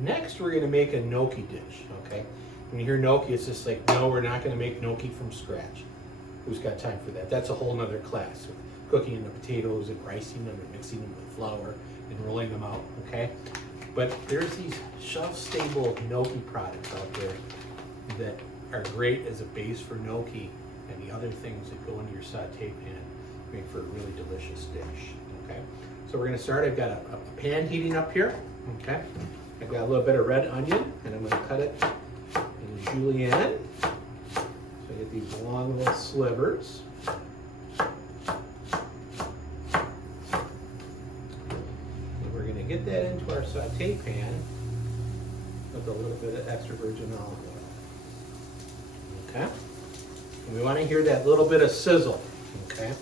Next, we're going to make a gnocchi dish, okay? When you hear gnocchi, it's just like, no, we're not going to make gnocchi from scratch. Who's got time for that? That's a whole nother class. Cooking the potatoes and ricing them and mixing them with flour and rolling them out, okay? But there's these shelf-stable gnocchi products out there that are great as a base for gnocchi and the other things that go into your saute pan make for a really delicious dish, okay? So we're gonna start, I've got a pan heating up here, okay? I've got a little bit of red onion and I'm gonna cut it in julienne. So I get these long little slivers. Get that into our saute pan with a little bit of extra virgin olive oil. Okay? And we want to hear that little bit of sizzle. Okay?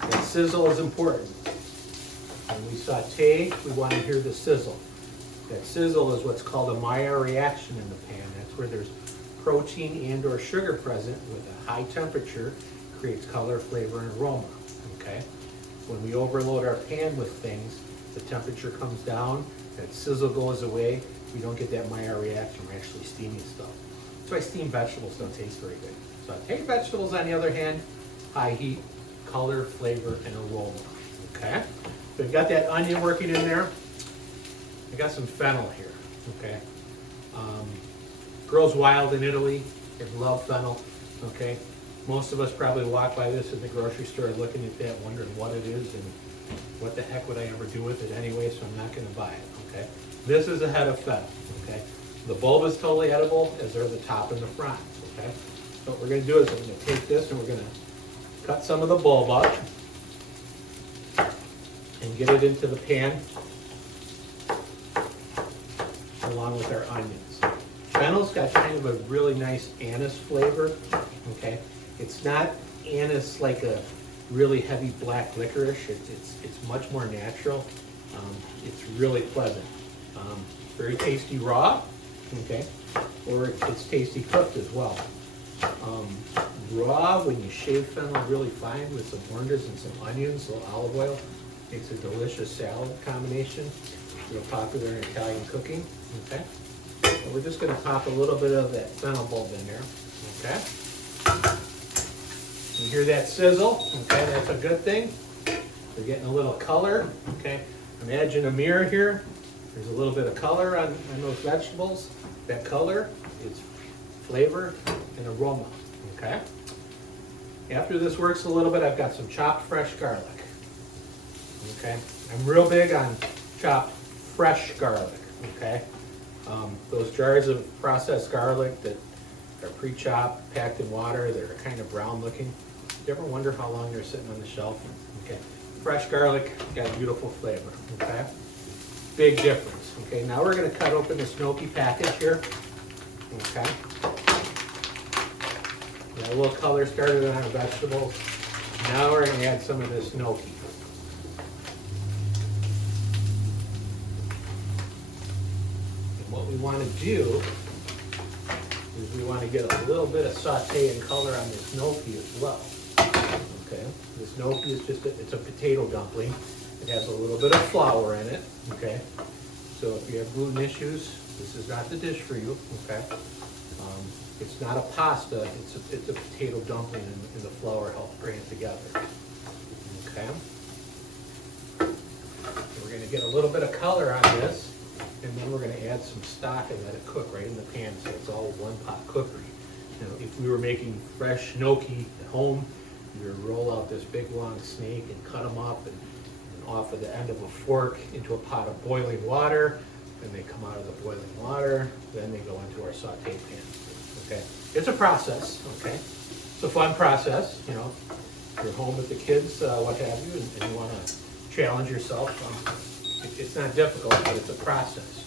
That sizzle is important. When we saute, we want to hear the sizzle. That sizzle is what's called a Maillard reaction in the pan. That's where there's protein and or sugar present with a high temperature, creates color, flavor, and aroma. Okay? When we overload our pan with things, the temperature comes down, that sizzle goes away, we don't get that Maillard reaction, we're actually steaming stuff. That's why steamed vegetables don't taste very good. Sauteed vegetables, on the other hand, high heat, color, flavor, and aroma, okay? So we've got that onion working in there. I got some fennel here, okay? Grows wild in Italy, they love fennel, okay? Most of us probably walk by this in the grocery store looking at that, wondering what it is and what the heck would I ever do with it anyway, so I'm not going to buy it, okay? This is a head of fennel, okay? The bulb is totally edible, as are the top and the fronds, okay? So what we're going to do is I'm going to take this and we're going to cut some of the bulb up and get it into the pan along with our onions. Fennel's got kind of a really nice anise flavor, okay? It's not anise like a really heavy black licorice. It's much more natural. It's really pleasant. Very tasty raw, okay? Or it's tasty cooked as well. Raw, when you shave fennel really fine with some oranges and some onions, a little olive oil, makes a delicious salad combination. Real popular in Italian cooking, okay? So we're just gonna pop a little bit of that fennel bulb in there, okay? You hear that sizzle, okay, that's a good thing. We're getting a little color, okay. Imagine a mirror here. There's a little bit of color on those vegetables. That color is flavor and aroma, okay. After this works a little bit, I've got some chopped fresh garlic, okay. I'm real big on chopped fresh garlic, okay. Those jars of processed garlic that are pre-chopped, packed in water, that are kind of brown looking. You ever wonder how long they're sitting on the shelf? Okay, fresh garlic got a beautiful flavor, okay? Big difference, okay? Now we're gonna cut open this gnocchi package here, okay? Got a little color started on our vegetables. Now we're gonna add some of this gnocchi. And what we wanna do is we want to get a little bit of saute and color on this gnocchi as well. Okay, this gnocchi is just it's a potato dumpling. It has a little bit of flour in it. Okay, so if you have gluten issues, this is not the dish for you. Okay, it's not a pasta. It's a potato dumpling, and the flour helps bring it together. Okay, so we're going to get a little bit of color on this. And then we're going to add some stock and let it cook right in the pan, so it's all one pot cookery. You know, if we were making fresh gnocchi at home, you would roll out this big long snake and cut them up and off of the end of a fork into a pot of boiling water. Then they come out of the boiling water. Then they go into our saute pan. Okay, it's a process. Okay, it's a fun process. You know, you're home with the kids, what have you, and you want to challenge yourself. It's not difficult, but it's a process.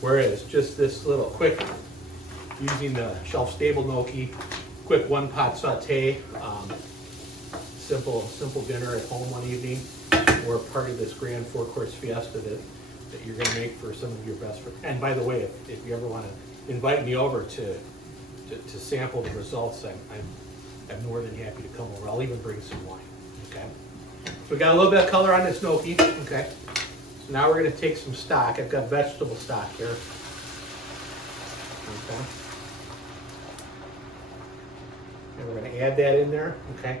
Whereas just this little quick, using the shelf-stable gnocchi, quick one-pot saute, simple dinner at home one evening, or part of this grand four-course fiesta that you're going to make for some of your best friends. And by the way, if you ever want to invite me over to sample the results, I'm more than happy to come over. I'll even bring some wine. Okay. So we got a little bit of color on this gnocchi. Okay. So now we're going to take some stock. I've got vegetable stock here. Okay. And we're going to add that in there, okay?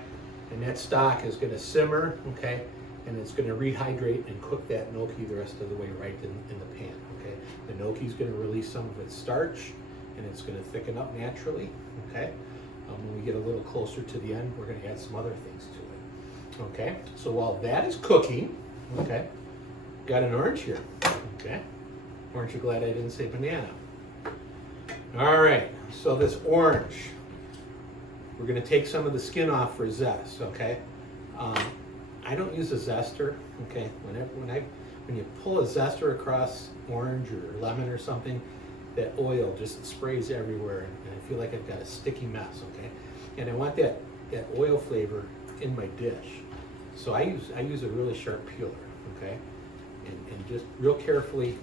And that stock is going to simmer, okay? And it's going to rehydrate and cook that gnocchi the rest of the way right in the pan, okay? The gnocchi is going to release some of its starch, and it's going to thicken up naturally, okay? When we get a little closer to the end, we're going to add some other things to it, okay? So while that is cooking, okay, got an orange here, okay? Aren't you glad I didn't say banana? All right, so this orange, we're going to take some of the skin off for zest, okay? I don't use a zester, okay? When you pull a zester across orange or lemon or something, that oil just sprays everywhere, and I feel like I've got a sticky mess, okay? And I want that oil flavor in my dish. So I use a really sharp peeler, okay? And just real carefully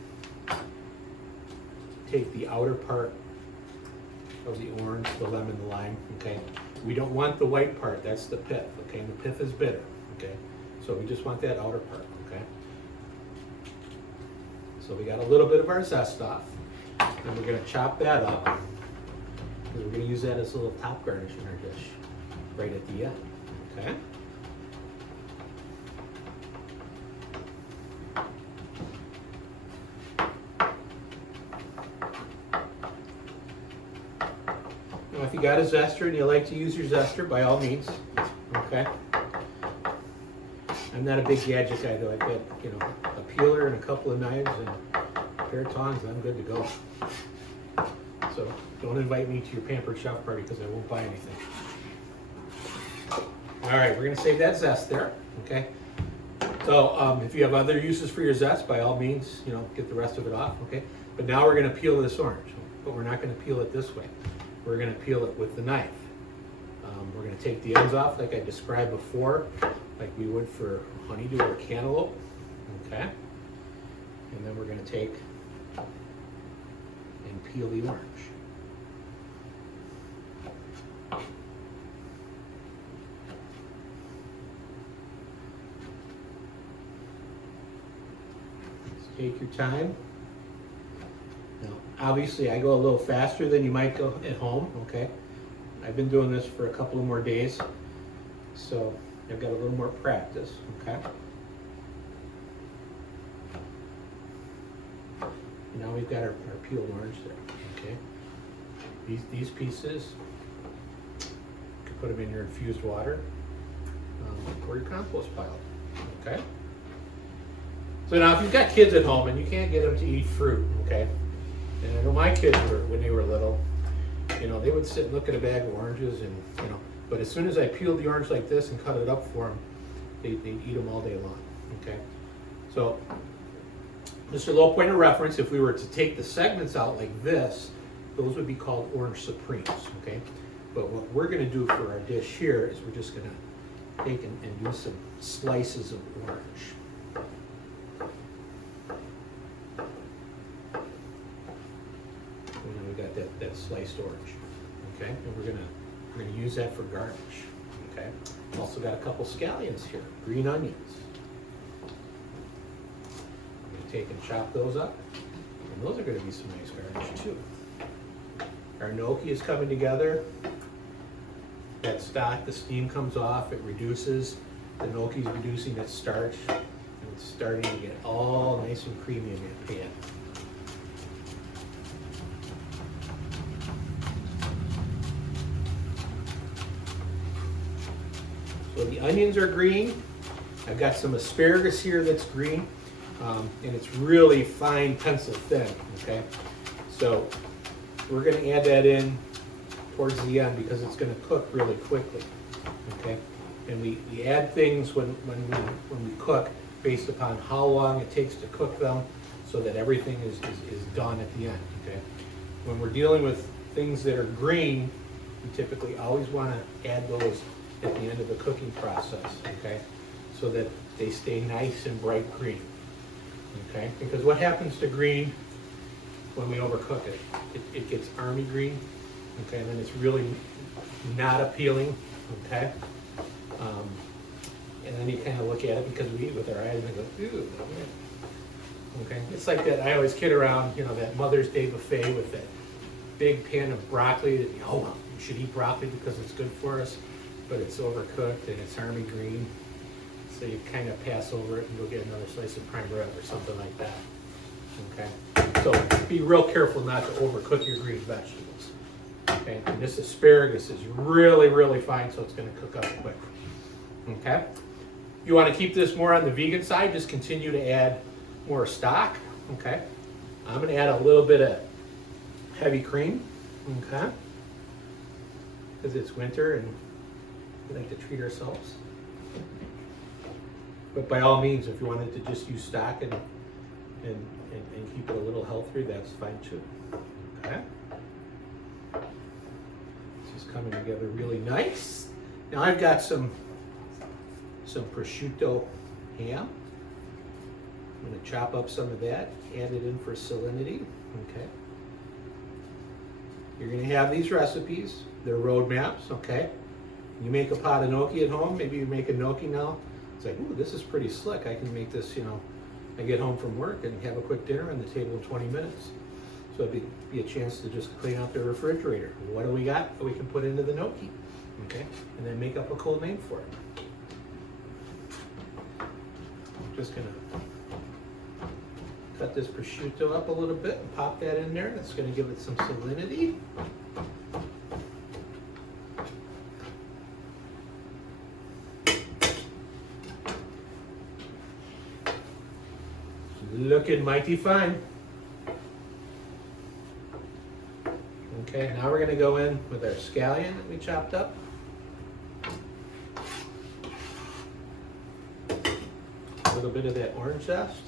take the outer part of the orange, the lemon, the lime, okay? We don't want the white part, that's the pith, okay? And the pith is bitter, okay? So we just want that outer part, okay? So we got a little bit of our zest off, and we're gonna chop that up, because we're gonna use that as a little top garnish in our dish, right at the end, okay? Now, if you got a zester and you like to use your zester, by all means, okay? I'm not a big gadget guy though. I've got, a peeler and a couple of knives and a pair of tongs, and I'm good to go. So don't invite me to your pampered chef party because I won't buy anything. All right, we're gonna save that zest there, okay? So if you have other uses for your zest, by all means, get the rest of it off, okay? But now we're gonna peel this orange, but we're not gonna peel it this way. We're gonna peel it with the knife. We're gonna take the ends off like I described before, like we would for honeydew or cantaloupe, okay? And then we're gonna take and peel the orange. Just take your time. Now, obviously I go a little faster than you might go at home, okay? I've been doing this for a couple of more days, so I've got a little more practice, okay? Now we've got our peeled orange there, okay? These pieces, you can put them in your infused water or your compost pile, okay? So now if you've got kids at home and you can't get them to eat fruit, okay? And I know my kids when they were little, they would sit and look at a bag of oranges and, but as soon as I peeled the orange like this and cut it up for them, they'd eat them all day long, okay? So, just a little point of reference, if we were to take the segments out like this, those would be called orange supremes, okay? But what we're gonna do for our dish here is we're just gonna take and do some slices of orange. And then we got that sliced orange, okay? And we're gonna use that for garnish, okay? Also got a couple scallions here, green onions. I'm gonna take and chop those up, and those are gonna be some nice garnish too. Our gnocchi is coming together. That stock, the steam comes off, it reduces, the gnocchi's reducing its starch, and it's starting to get all nice and creamy in that pan. So the onions are green. I've got some asparagus here that's green, and it's really fine pencil thin, okay? So we're gonna add that in towards the end because it's gonna cook really quickly, okay? And we add things when we cook based upon how long it takes to cook them so that everything is done at the end, okay? When we're dealing with things that are green, we typically always wanna add those at the end of the cooking process, okay? So that they stay nice and bright green, okay? Because what happens to green when we overcook it? It gets army green, okay? And then it's really not appealing, okay? And then you kind of look at it because we eat with our eyes and go, ew, Okay, it's like that, I always kid around, you know, that Mother's Day buffet with that big pan of broccoli that, oh, well, you should eat broccoli because it's good for us, but it's overcooked and it's army green. So you kind of pass over it and go get another slice of prime rib or something like that. Okay, so be real careful not to overcook your green vegetables. Okay, and this asparagus is really, really fine, so it's going to cook up quick. Okay, you want to keep this more on the vegan side, just continue to add more stock. Okay, I'm going to add a little bit of heavy cream. Okay, because it's winter and we like to treat ourselves. But by all means, if you wanted to just use stock and keep it a little healthier, that's fine too. Okay, this is coming together really nice. Now I've got some prosciutto ham. I'm going to chop up some of that, add it in for salinity. Okay. You're going to have these recipes. They're roadmaps. Okay. You make a pot of gnocchi at home. Maybe you make a gnocchi now. It's like, ooh, this is pretty slick. I can make this, you know, I get home from work and have a quick dinner on the table in 20 minutes. So it'd be a chance to just clean out the refrigerator. What do we got that we can put into the gnocchi? Okay. And then make up a cool name for it. I'm just going to cut this prosciutto up a little bit and pop that in there. That's going to give it some salinity. Looking mighty fine. Okay, now we're going to go in with our scallion that we chopped up. A little bit of that orange zest.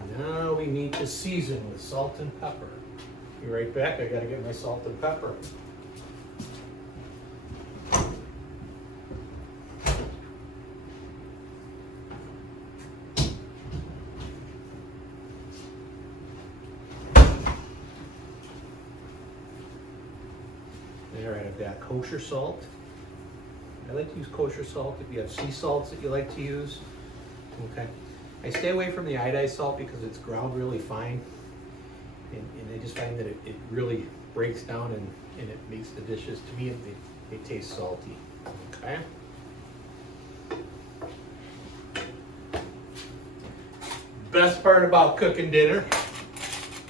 And now we need to season with salt and pepper. Be right back. I got to get my salt and pepper. All right, I've got kosher salt. I like to use kosher salt if you have sea salts that you like to use. Okay. I stay away from the iodized salt because it's ground really fine. And I just find that it really breaks down and it makes the dishes, to me, they taste salty. Okay. Best part about cooking dinner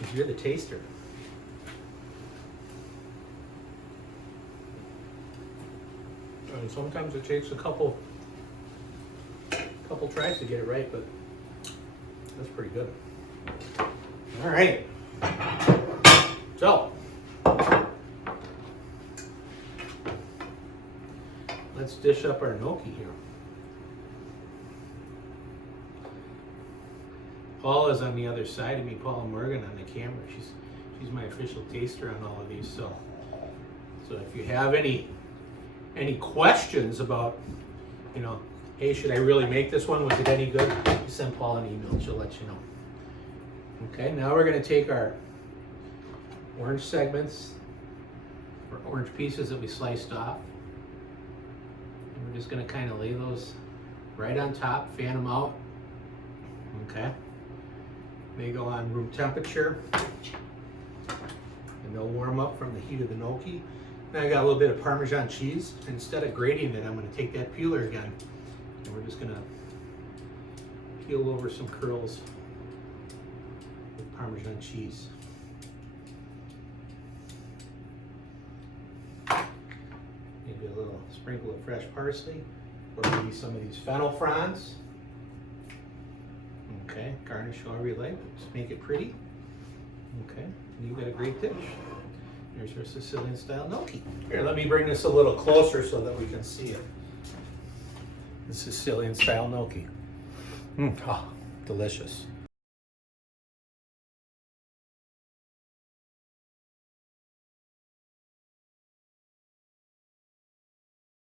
is you're the taster. And sometimes it takes a couple tries to get it right, but that's pretty good. All right. So let's dish up our gnocchi here. Paul is on the other side of me, Paula Morgan on the camera. She's my official taster on all of these. So if you have any questions about, you know, hey, should I really make this one? Was it any good? You send Paul an email, she'll let you know. Okay, now we're going to take our orange segments, or orange pieces that we sliced off. And we're just going to kind of lay those right on top, fan them out. Okay. They go on room temperature. And they'll warm up from the heat of the gnocchi. Now I got a little bit of Parmesan cheese. Instead of grating it, I'm going to take that peeler again, and we're just going to peel over some curls with Parmesan cheese. Maybe a little sprinkle of fresh parsley, or maybe some of these fennel fronds. Okay, garnish however you like, just make it pretty. Okay, and you've got a great dish. Here's your Sicilian style gnocchi. Here, let me bring this a little closer so that we can see it. The Sicilian style gnocchi. Oh, delicious.